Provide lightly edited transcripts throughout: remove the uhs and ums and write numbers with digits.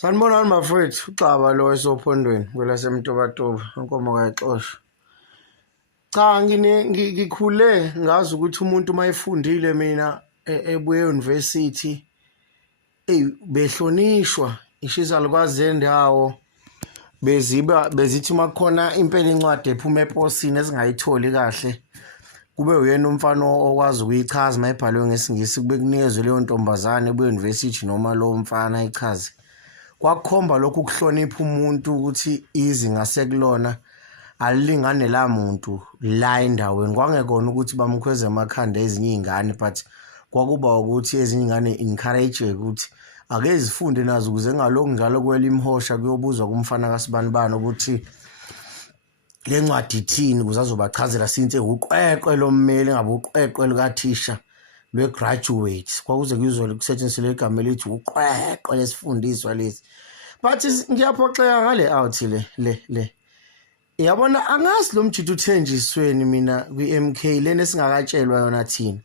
Sanibonani mafowethu, uxaba lo esophondweni kwelasemtobatoba inkomo kayixosha. Cha ngikhule ngazi ukuthi umuntu mayefundile mina ebuye euniversity behlonishwa ishizalukazi zendawo bezithi makukhona impela incwadi ephuma eposini ezingayitholi kahle kube uyena umfana okwazi ukuyichaza mayibhalwe ngesingisi kube kunikezwe leyo ntombazane ebuye-university noma lo mfana ayichaze. Kwakukhomba lokhu kuhlonipha umuntu ukuthi izinga sekulona alilingane la muntu la endaweni. Kwangekona ukuthi bamkhweze emakhanda ezinye izingane but kwakuba ukuthi ezinye izingane encourage ukuthi ake zifunde nazo ukuze ngalokho njalo kwela imhosha kuyobuzwa kumfana kaSibanibani ukuthi le ncwadi ithini ukuze azobachazela since uqweqwe lommeli ngabe uqweqwe likathisha lwe-graduates kwakuze kuyizwe kusetshenziswe igama elithi uqweqwe lesifundiswa lesi. But ngiyaphoxeka ngale out le yabona angazi lo mjithu uthenjisweni mina kwi-MK lena esingakatshelwa yona thina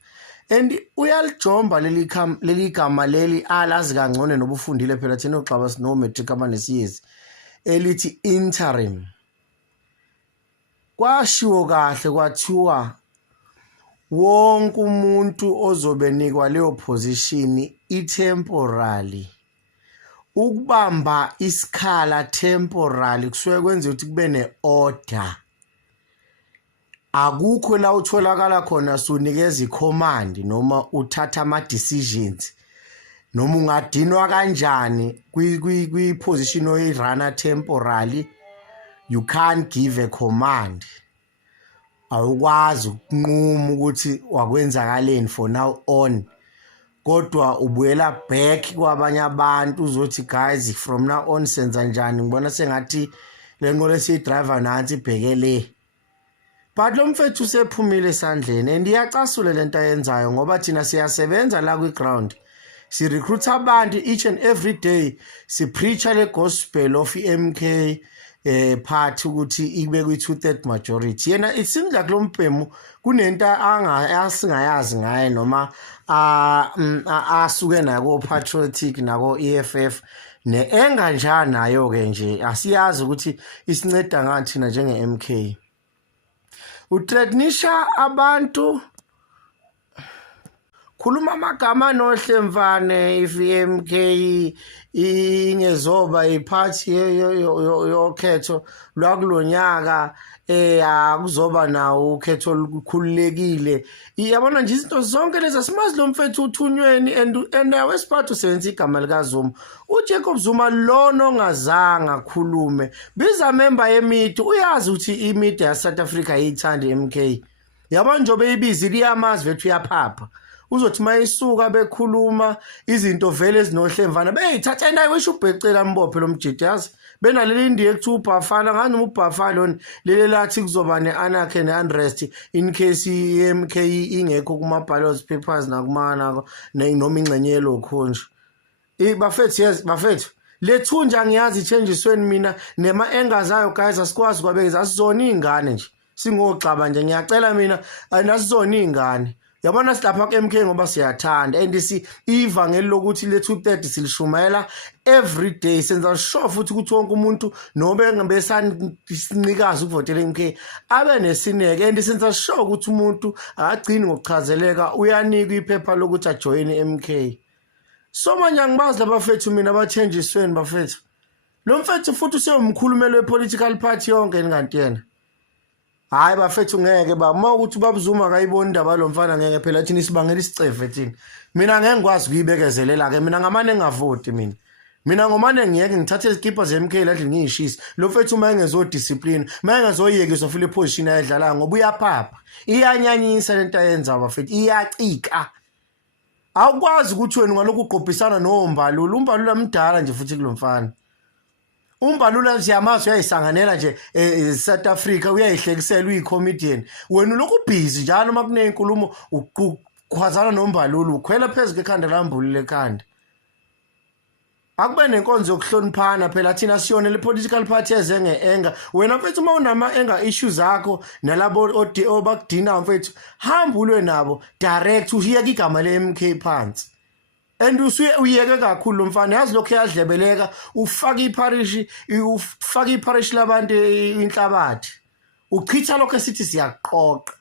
and uyalijomba leli gama leli alazi kangcono nobufundile phela thina oxaba sino matric abanesiyezi elithi interim. Kwashiwo kahle kwathiwa wonke umuntu ozobenikwa leyo position itemporary ukubamba isikhala temporary kusuke kwenza ukuthi kube neorder. Akukho la utholakala khona sunikeza icommand noma uthatha ama decisions noma ungadinwa kanjani kwi position oyirana temporary. You can't give a command. Awukwazi ukunquma ukuthi wakwenzakaleni for now on. Kodwa ubuyela back kwabanye abantu uzothi guys from now on senza njani ngibona sengathi le nqola esiyidriver nansi ibhekele. But lo mfethu usephumile esandleni and iyacasula lento ayenzayo ngoba thina siyasebenza la kwi ground. Si recruit abantu each and every day si preacher le gospel of MK part ukuthi ibe kwi 2/3 majority. Yena it seems like lo mbhemu kunento asingayazi ngaye noma asuke nako patriotic nako EFF enga njani nayo ke nje asiyazi ukuthi isinceda ngani thina njenge MK. Uthreatenisha abantu khuluma amagama noHlemvane if MK ingezoba iphathi yokhetho lwakulonyaka akuzoba nawo ukhetho olukhululekile. Yabona nje izinto zonke lezi asimazi lo mfethu uthunyweni and wesiphathu usebenzisa igama lika Zuma. uJacob Zuma lona ongazanga khulume biza member yemedia uyazi ukuthi imedia yaSouth Africa ayithanda MK. Yabona njobe ibizi liyamazi vethu uyaphapha. Uzothi mayisuka bekhuluma izinto vele ezinoHlemvana beyithatha naye wesho ubhecela mbophe lo mjidi yazi benaleli indiye kuthi ubhafana ngani ubhafana lona lele lathi kuzoba neanarchy neunrest in case iMK ingekho kuma ballot papers nakumana noma ingxenye yelokho nje. Bafethu yes bafethu lethunja ngiyazi ithenjisweni mina nema engazayo guys asikwazi kwabeza asizona izingane nje singoxaba nje ngiyacela mina asizona izingane. Yabona silapha ku MK ngoba siyathanda and ivangeli lokuthi le 2/3 silishumayela every day senza sure futhi ukuthi wonke umuntu nobe ngebesanikazi ukuvotela MK abe nesineke and senza sure ukuthi umuntu agcini ngokuchazeleka uyanika iphepha lokuthi ajoin MK. So manje angibazi labafethu mina abathenjisweni bafethu. Lo mfethu futhi usewumkhulumeli wepolitical party yonke nganti yena. Hayi bafethu ngeke uma ukuthi babuzuma akayiboni indaba lo mfana ngeke phela thina isibangela isicefe thina. Mina ngeke ngikwazi ukuyibekezelela ke mina ngamane ngavoti mina ngomane ngiyeke ngithathe izikipa zeMK ladle ngiyishisa. Lo mfethu uma engezo discipline uma engezoyekiswa futhi iposition ayidlala ngoba uyaphapha iyanyanyisa lento ayenza bafethu iyacika. Awukwazi ukuthi wena ngalokhu uqophisana noMbalula uMbalula amdala nje futhi kulomfana. uMbalula siyamazi uyayisanganela nje South Africa uyayihlekisela uyicomedian wena lokhu busy njalo makunenkulumo ukhwazana noMbalula ukhwela phezulu ekhanda lambulile ekhanda. Akube nenkonzo yokuhloniphana phela thina siyona le political party ezenge-enga wena mfethu uma unama enga issues zakho nalabo obakudina mfethu hamba ulwe nabo direct uyeke igama le MK phansi. and uyeke kakhulu lo mfana yazi lokho yadlebeleka ufaka iparish labantu inhlabathi uchitha lokho esithi siyaqoqa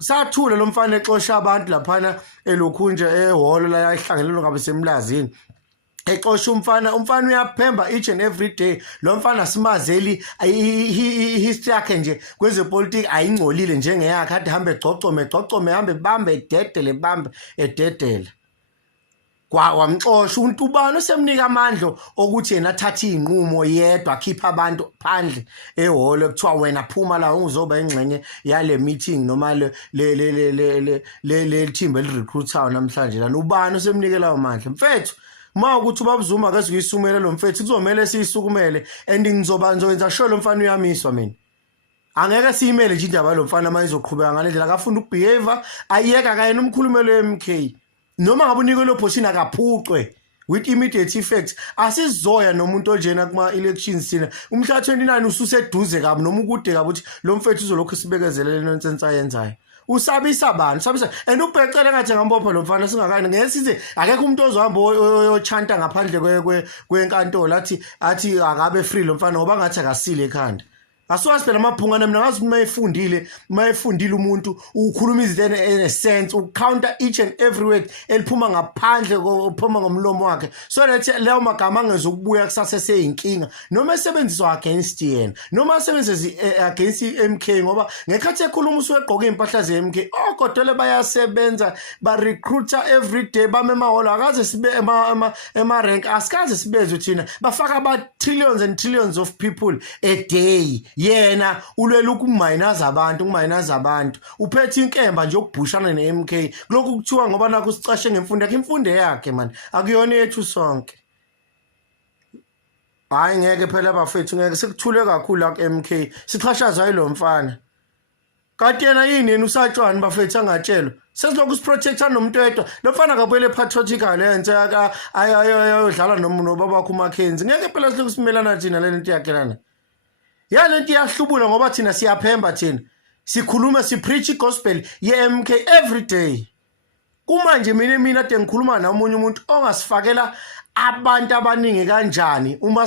sathula lo mfana exosha abantu laphana elokhunje ehholo la ihlangelelo ngabe semlazini exosha umfana uyaphemba each and every day lo mfana simazeli history yakhe nje kwezepolitiki ayingcolile njengeyakhe kade hambe egcocome hambe bambe ededele wamxosha uNtubane semnika amandla ukuthi yena athathe inqumo yedwa akhipha abantu phandle ehholo kuthiwa wena phuma la ungizoba ingxenye yale meeting noma le team elirecruitayo namhlanje lana ubani osemnikela amandla mfethu uma ukuthi ubaba Zuma akaze kuyisumela lo mfethu kuzomela siyisukumele and ngizowenza sure lo mfana uyamiswa mina angeke siyimele nje indaba lo mfana manje izoqhubeka ngale ndlela akafuna ukubehave ayeka kayena umkhulumelo weMK noma ngabe unikwe lo position akaphucwe with immediate effects asizoya nomuntu onjena kuma elections sina umhla 29 ususeduze kabi noma ukude kabi ukuthi lo mfethu uzolokho sibekezelele nonsense ayenzayo usabisa abantu sabisa and ubhecela ngathi ngambopha lo mfana singakani ngeke size akekho umuntu ozohamba oyochanta ngaphandle kwenkantolo athi akabe free lo mfana ngoba ngathi akasile ekhanda aswazi phela amaphungane mina ngazi mayefundile umuntu ukhuluma izinto ene sense ucounter each and every word eliphuma ngaphandle uphuma ngomlomo wakhe so that leyo magama angezokubuya kusasa seyinkinga noma esebenziswa against yena noma asebenzisa against MK ngoba ngekhathi ekhuluma usegqoka impahla zeMK kodwa bayasebenza ba recruiter every day bamemaholo akaze sibe ema rank asikaze sibeze thina bafaka aba trillions and trillions of people a day yena ulwela ukumayinaza abantu uphethe inkemba nje okubhushana neMK lokhu kuthiwa ngoba nakho sicashe imfundo yakhe man akuyona yethu sonke hayi ngeke phela bafethu ngeke sikuthule kakhulu la kuMK sichashaza yilo mfana kanti yena yini usatshwani bafethu angatshelwa sesiloku siprotecta nomuntu wedwa lo mfana kabuyele patriotical yenze ayodlala nobaba wakho uMackenzie ngeke phela siloku simelana thina le nto yakhe lana yalento iyahlubula ngoba thina siyaphemba thina sikhuluma sipreach gospel yeMK every day kumanje mina ade ngikhuluma nomunye umuntu ongasifakela abantu abaningi kanjani uma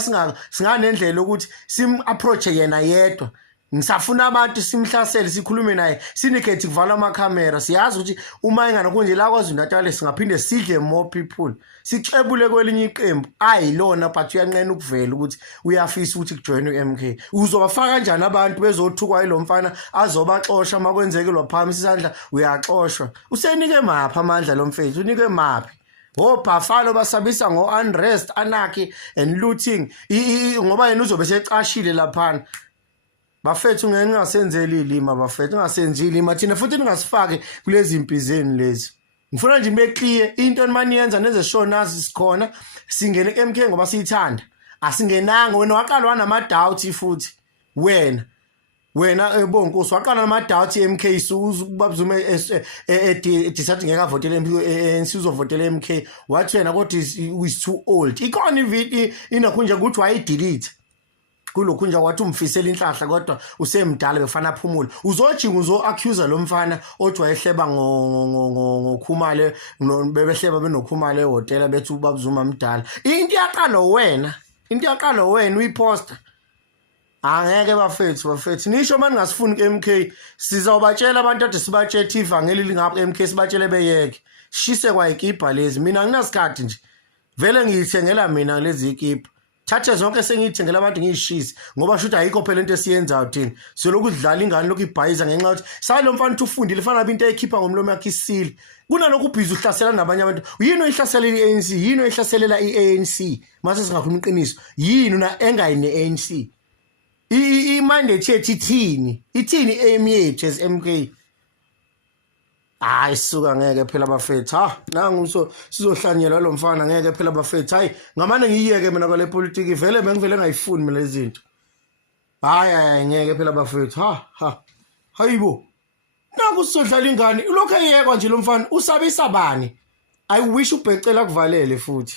singanendlela ukuthi sim approach yena yedwa ngisafuna abantu simhlasele sikhulume naye sinikhethi kuvala amakhamera siyazi ukuthi uma engana konje la kwaZulu-Natal singaphinde sidle more people sicebule kwelinye iqembu ayilona but uyanqena ukuvela ukuthi uyafisa ukuthi kujoin uMK uzobafaka kanjani abantu bezothukwa yilo mfana azobaxosha makwenzeke lwaphamisa isandla uyaxoshwa usenike mapha amandla lo mfethu unike maphi Buffalo basabisa ngo-unrest anarchy and looting ngoba yena uzobe secashile laphana bafethu ngeke ningasenzeli ilima bafethu ningasenzeli ilima thina futhi ningasifake kulezi impizeni lezi ngifuna nje nibe clear into enimaniyenza nenze sure nazi sikhona singene eMK ngoba siyithanda asingenanga wena waqala wanama-doubt futhi wena bonkosi waqala nama-doubt eMK ubaba Zuma disathi ngeke avotele ANC uzovotela eMK wathi wena kodwa is too old ikhona iviti inakhunje ukuthi wayidelete kulokhu nje wathi umfisela inhlahla kodwa usemdala befana aphumule uzojinga uzo-accuse lo mfana othi wayehleba ngokhumale bebehleba benokhumale ehhotela bethi ubaba Zuma mdala into yaqala wena uyiposta angeke bafethu nisho manje ngasifuni kuMK sizawubatshela abantu ade sibatshela ivangeli lingapha eMK sibatshele beyeke shise kwayikipa lezi mina nginasikhathi nje vele ngiyithengela mina lezi ikipa thathe zonke sengiyithengela abantu ngiyishise ngoba shuthi ayikho phela into esiyenzayo thina siloku udlala ingane lokhu ibhayiza ngenxa yokuthi salo mfana uthi ufundile fana into eyikhipha ngomlomo yakhe isile kunalokhu ubhizi uhlasela nabanye abantu yini oyihlaselela iANC yini oyihlaselela iANC mase singakhuluma iqiniso yini una engayine ANC imandate yethu ithini aim yethu as MK hayi suka ngeke phela bafethu nangu sizohlanyelwa lo mfana ngeke phela bafethu hayi ngamane ngiyeke mina kwale politiki vele bengivele ngayifuni mina lezi zinto hayi ngeke phela bafethu hayibo naku sizodlala ingane lokho eyekwa nje lo mfana usabisa bani I wish ubhecela kuvalele futhi